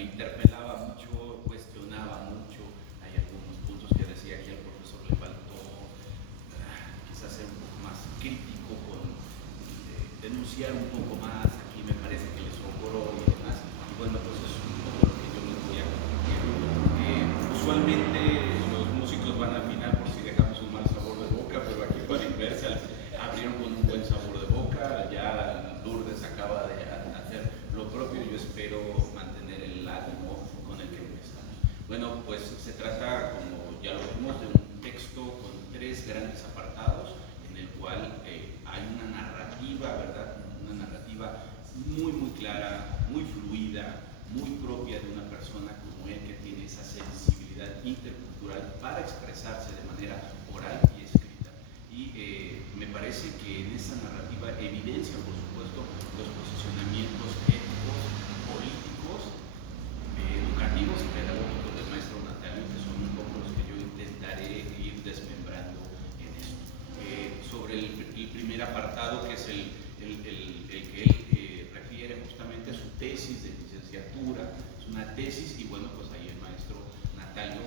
me interpelaba mucho, cuestionaba mucho. Hay algunos puntos que decía que al profesor le faltó quizás ser un poco más crítico con denunciar un poco más. Aquí me parece que le sobró y demás. Y bueno, pues es un poco lo que yo les voy a compartir. Usualmente los músicos van al final por si dejamos un mal sabor de boca, pero aquí para Universal abrieron con un buen sabor de boca. Ya Lourdes acaba de hacer lo propio. Yo espero mantener el ánimo con el que empezamos. Bueno, pues se trata, como ya lo vimos, de un texto con 3 grandes apartados en el cual hay una narrativa, ¿verdad? Una narrativa muy, muy clara, muy fluida, muy propia de una persona como él, que tiene esa sensibilidad intercultural para expresarse de manera oral y escrita. Y me parece que en esa narrativa evidencia, por supuesto, los posicionamientos éticos, políticos, educativos y pedagógicos del maestro Natalio, que son un poco los que yo intentaré ir desmembrando en esto. Sobre el primer apartado, que es el que él refiere justamente a su tesis de licenciatura. Es una tesis y bueno, pues ahí el maestro Natalio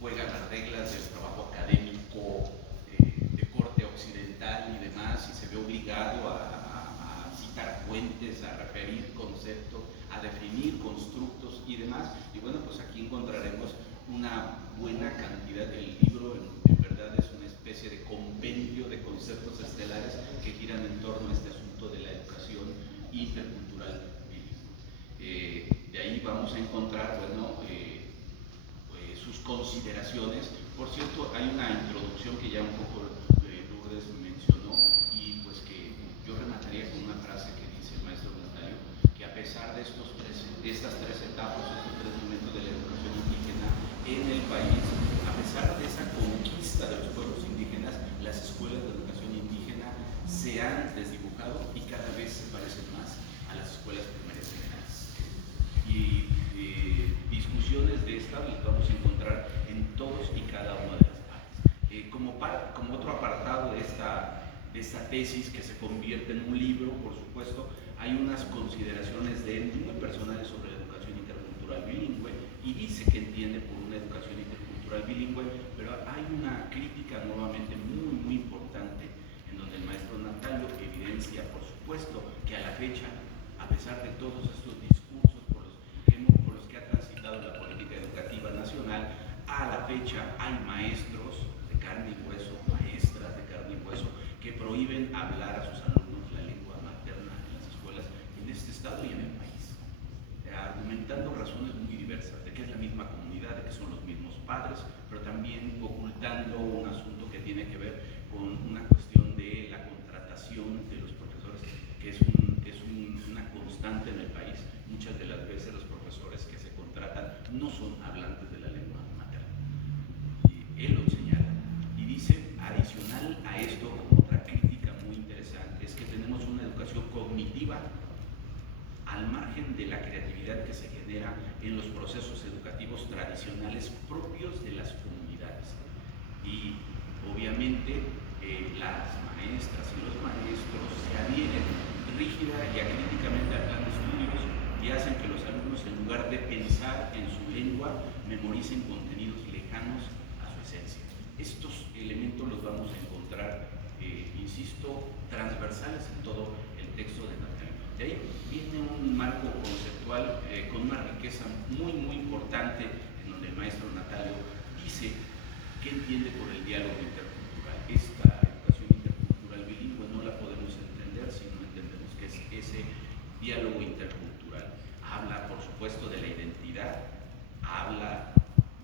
juega las reglas del trabajo académico de corte occidental y demás, y se ve obligado a citar fuentes, a referir conceptos, a definir constructos y demás. Y bueno, pues aquí encontraremos una buena cantidad. Del libro en verdad es una especie de compendio de conceptos estelares que giran en torno a este asunto de la educación intercultural bilingüe. De ahí vamos a encontrar, bueno, pues sus consideraciones. Por cierto, hay una introducción que ya un poco Lourdes mencionó, y pues que yo remataría con una frase que dice el maestro Natalio, que a pesar de estas 3 etapas, estos 3 momentos de la educación indígena en el país, a pesar de esa conquista de los pueblos indígenas, las escuelas de educación indígena se han desdibujado y cada vez se parecen más a las escuelas primarias generales. Y discusiones de estas las vamos a encontrar en todos y cada una de las partes. Como otro apartado de esta tesis, que se convierte en un libro, por supuesto, hay unas consideraciones de él muy personales sobre la educación intercultural bilingüe, y dice que entiende por una educación intercultural bilingüe, pero hay una crítica nuevamente muy, muy importante, en donde el maestro Natalio evidencia, por supuesto, que a la fecha, a pesar de todos estos discursos por los que ha transitado la política educativa nacional, a la fecha hay maestros de carne y hueso, maestras de carne y hueso, que prohíben hablar a sus alumnos la lengua materna en las escuelas en este estado y en el país, argumentando razones muy diversas, de que es la misma comunidad, de que son los mismos padres, pero también ocultando un asunto que tiene que ver con una cuestión de la contratación de los profesores, que es una constante en el país. Muchas de las veces los profesores que se contratan no son hablantes de la lengua materna. Y él lo señala y dice, adicional a esto, como otra crítica muy interesante, es que tenemos una educación cognitiva al margen de la creatividad que se genera en los procesos educativos tradicionales propios de las comunidades. Y obviamente las maestras y los maestros se adhieren rígida y acríticamente al plan de estudios y hacen que los alumnos, en lugar de pensar en su lengua, memoricen contenidos lejanos a su esencia. Estos elementos los vamos a encontrar, insisto, transversales en todo el texto de Natalio. De ahí viene un marco conceptual con una riqueza muy, muy importante, en donde el maestro Natalio dice que entiende por el diálogo intercultural. Esta educación intercultural bilingüe no la podemos entender si no entendemos qué es ese diálogo intercultural. Habla, por supuesto, de la identidad, habla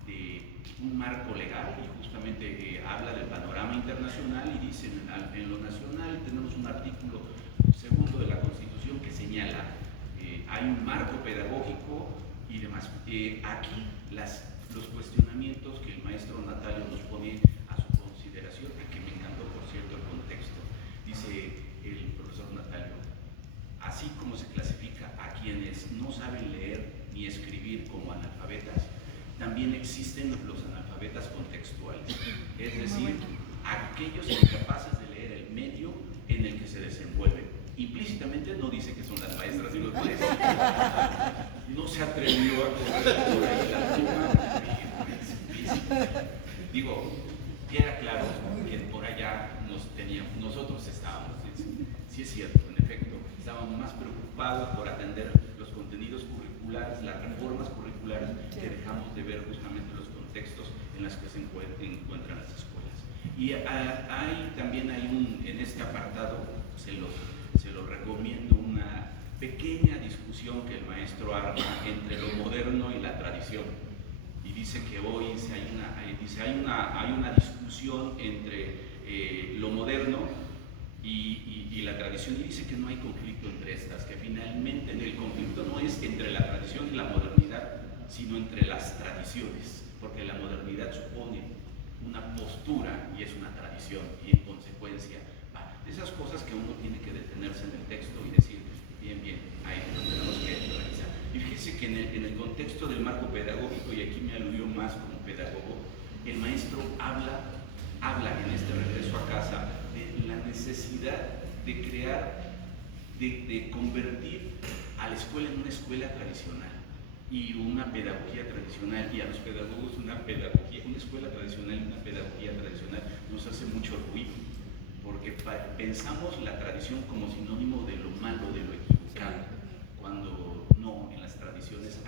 de un marco legal y justamente habla del panorama internacional, y dice en lo nacional tenemos un artículo 2 de la Constitución que señala hay un marco pedagógico y demás. Aquí los cuestionamientos que el maestro Natalio nos pone a su consideración, que me encantó, por cierto, el contexto. Dice el profesor Natalio, así como se clasifica a quienes no saben leer ni escribir como analfabetas, también existen los analfabetas contextuales, es decir, aquellos incapaces de leer el medio en el que se desenvuelven. Implícitamente no dice que son las maestras y los maestros. No se atrevió a correr por ahí la prima. Digo, queda claro que por allá nosotros estábamos, sí es cierto, en efecto, estábamos más preocupados por atender los contenidos curriculares, las reformas curriculares, que dejamos de ver justamente los contextos en los que se encuentran las escuelas. Y también hay en este apartado, se lo recomiendo, una pequeña discusión que el maestro arma entre lo moderno y la tradición. Y dice que hoy hay una discusión entre lo moderno y la tradición, y dice que no hay conflicto entre estas, que finalmente el conflicto no es entre la tradición y la modernidad, sino entre las tradiciones, porque la modernidad supone una postura y es una tradición, y en consecuencia, esas cosas que uno tiene que detenerse en el texto y decir, bien, ahí lo tenemos que realizar. Y fíjese que en el contexto del marco pedagógico, y aquí me aludió más como pedagogo, el maestro habla en este regreso a casa de la necesidad de crear, de convertir a la escuela en una escuela tradicional y una pedagogía tradicional, y a los pedagogos una escuela tradicional y una pedagogía tradicional nos hace mucho ruido, porque pensamos la tradición como sinónimo de lo malo, de lo equivocado, cuando no, en las tradiciones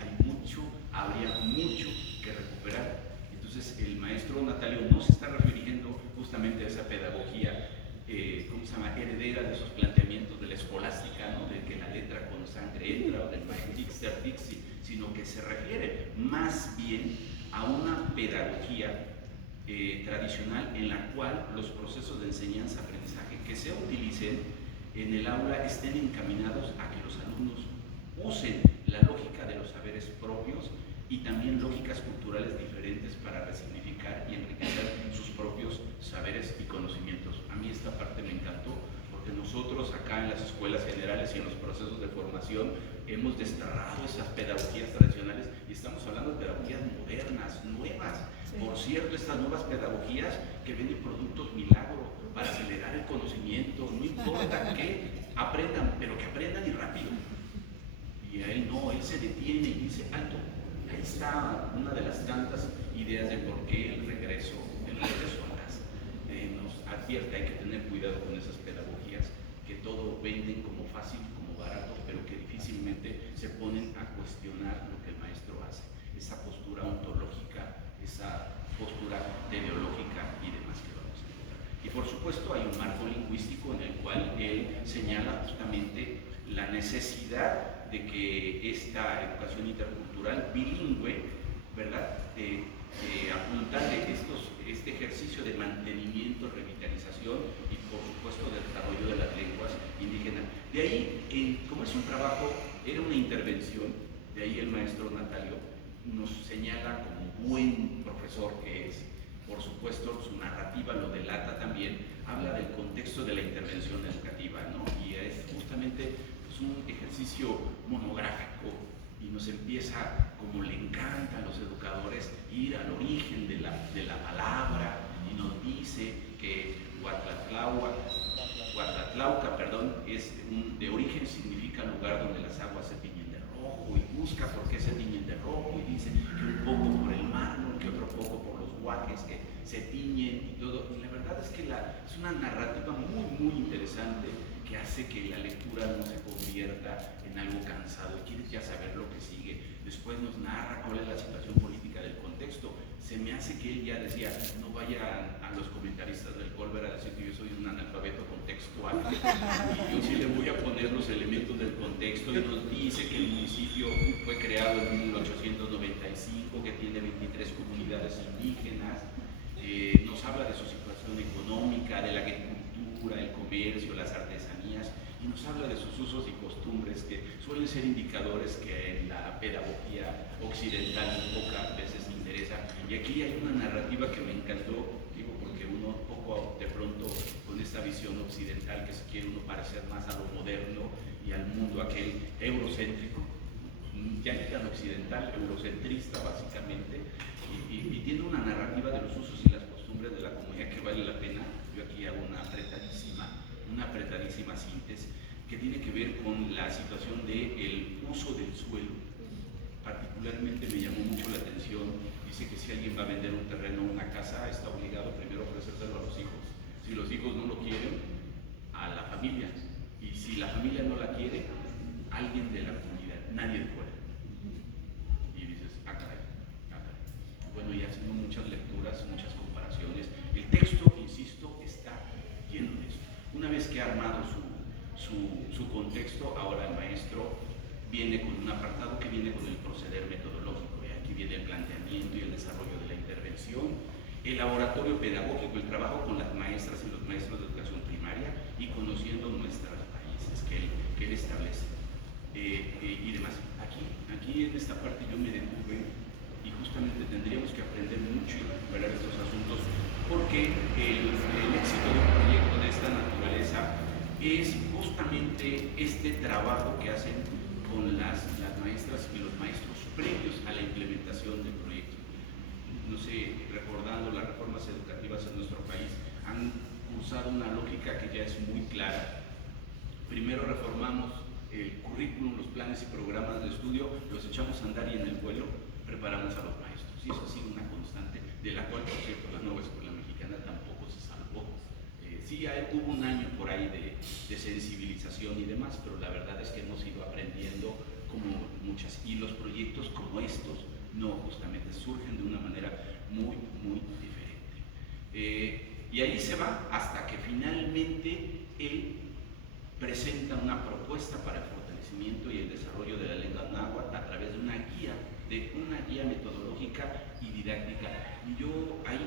habría mucho que recuperar. Entonces el maestro Natalio no se está refiriendo justamente a esa pedagogía heredera de esos planteamientos de la escolástica, ¿no? De que la letra con sangre entra, o del Dixter Dixi, sino que se refiere más bien a una pedagogía tradicional en la cual los procesos de enseñanza-aprendizaje que se utilicen en el aula estén encaminados a que los alumnos usen la lógica de los saberes propios y también lógicas culturales diferentes para resignificar y enriquecer sus propios saberes y conocimientos. A mí esta parte me encantó, porque nosotros acá en las escuelas generales y en los procesos de formación hemos desterrado esas pedagogías tradicionales y estamos hablando de pedagogías modernas, nuevas. Por cierto, estas nuevas pedagogías que venden productos milagro para acelerar el conocimiento, no importa que aprendan, pero que aprendan y rápido. Y a él no, él se detiene y dice, alto. Ahí está una de las tantas ideas de por qué el regreso a casa. Nos advierte, hay que tener cuidado con esas pedagogías que todo venden como fácil, como barato, pero que difícilmente se ponen a cuestionar lo que el maestro hace. Esa postura ontológica, esa postura teleológica y demás que vamos a encontrar. Y por supuesto hay un marco lingüístico en el cual él señala justamente la necesidad de que esta educación intercultural bilingüe, ¿verdad?, apuntarle este ejercicio de mantenimiento, revitalización y por supuesto de desarrollo de las lenguas indígenas. De ahí, como es un trabajo, era una intervención, de ahí el maestro Natalio nos señala como buen profesor que es, por supuesto su narrativa lo delata también, habla del contexto de la intervención educativa, ¿no? Y es justamente un ejercicio monográfico y nos empieza, como le encanta a los educadores, ir al origen de la palabra, y nos dice que Huatlatlauca, de origen significa lugar donde las aguas se tiñen de rojo, y busca por qué se tiñen de rojo, y dice que un poco por el mármol, que otro poco por los guajes que se tiñen y todo. Y la verdad es que es una narrativa muy, muy interesante, que hace que la lectura no se convierta en algo cansado y quieres ya saber lo que sigue. Después nos narra cuál es la situación política del contexto. Se me hace que él ya decía, no vayan a los comentaristas del Colbert a decir que yo soy un analfabeto contextual, y yo sí le voy a poner los elementos del contexto, y nos dice que el municipio fue creado en 1895, que tiene 23 comunidades indígenas, nos habla de su situación económica, de la agricultura, el comercio, las artesanías, y nos habla de sus usos y costumbres que suelen ser indicadores que en la pedagogía occidental pocas veces interesa. Y aquí hay una narrativa que me encantó, digo, porque uno poco de pronto con esta visión occidental que se quiere uno parecer más a lo moderno y al mundo aquel eurocéntrico, ya ni tan occidental, eurocentrista básicamente, y tiene una narrativa de los usos y las costumbres de la comunidad que vale la pena. Yo aquí hago una apretadísima síntesis. que tiene que ver con la situación del uso del suelo. Particularmente me llamó mucho la atención, dice que si alguien va a vender un terreno o una casa, está obligado primero a ofrecérselo a los hijos. Si los hijos no lo quieren, a la familia. Y si la familia no la quiere, alguien de la comunidad, nadie puede. Y dices, ah caray, ah caray. Bueno, y haciendo muchas lecturas, muchas comparaciones, el texto, insisto, está lleno de esto. Una vez que ha armado su contexto, ahora el maestro viene con un apartado que viene con el proceder metodológico, y aquí viene el planteamiento y el desarrollo de la intervención, el laboratorio pedagógico, el trabajo con las maestras y los maestros de educación primaria y conociendo nuestras raíces que él establece y demás. Aquí en esta parte yo me detuve y justamente tendríamos que aprender mucho y recuperar estos asuntos, porque el éxito de un proyecto de esta naturaleza es justamente este trabajo que hacen con las maestras y los maestros previos a la implementación del proyecto. No sé, recordando las reformas educativas en nuestro país, han cursado una lógica que ya es muy clara. Primero reformamos el currículum, los planes y programas de estudio, los echamos a andar y en el vuelo preparamos a los maestros. Y eso ha sido una constante, de la cual, por cierto, la nueva escuela mexicana tampoco se salvó. Sí, hubo un año por ahí de sensibilización y demás, pero la verdad es que hemos ido aprendiendo como muchas, y los proyectos como estos, no, justamente surgen de una manera muy, muy diferente. Y ahí se va hasta que finalmente él presenta una propuesta para el fortalecimiento y el desarrollo de la lengua náhuatl a través de una guía metodológica y didáctica. Y yo ahí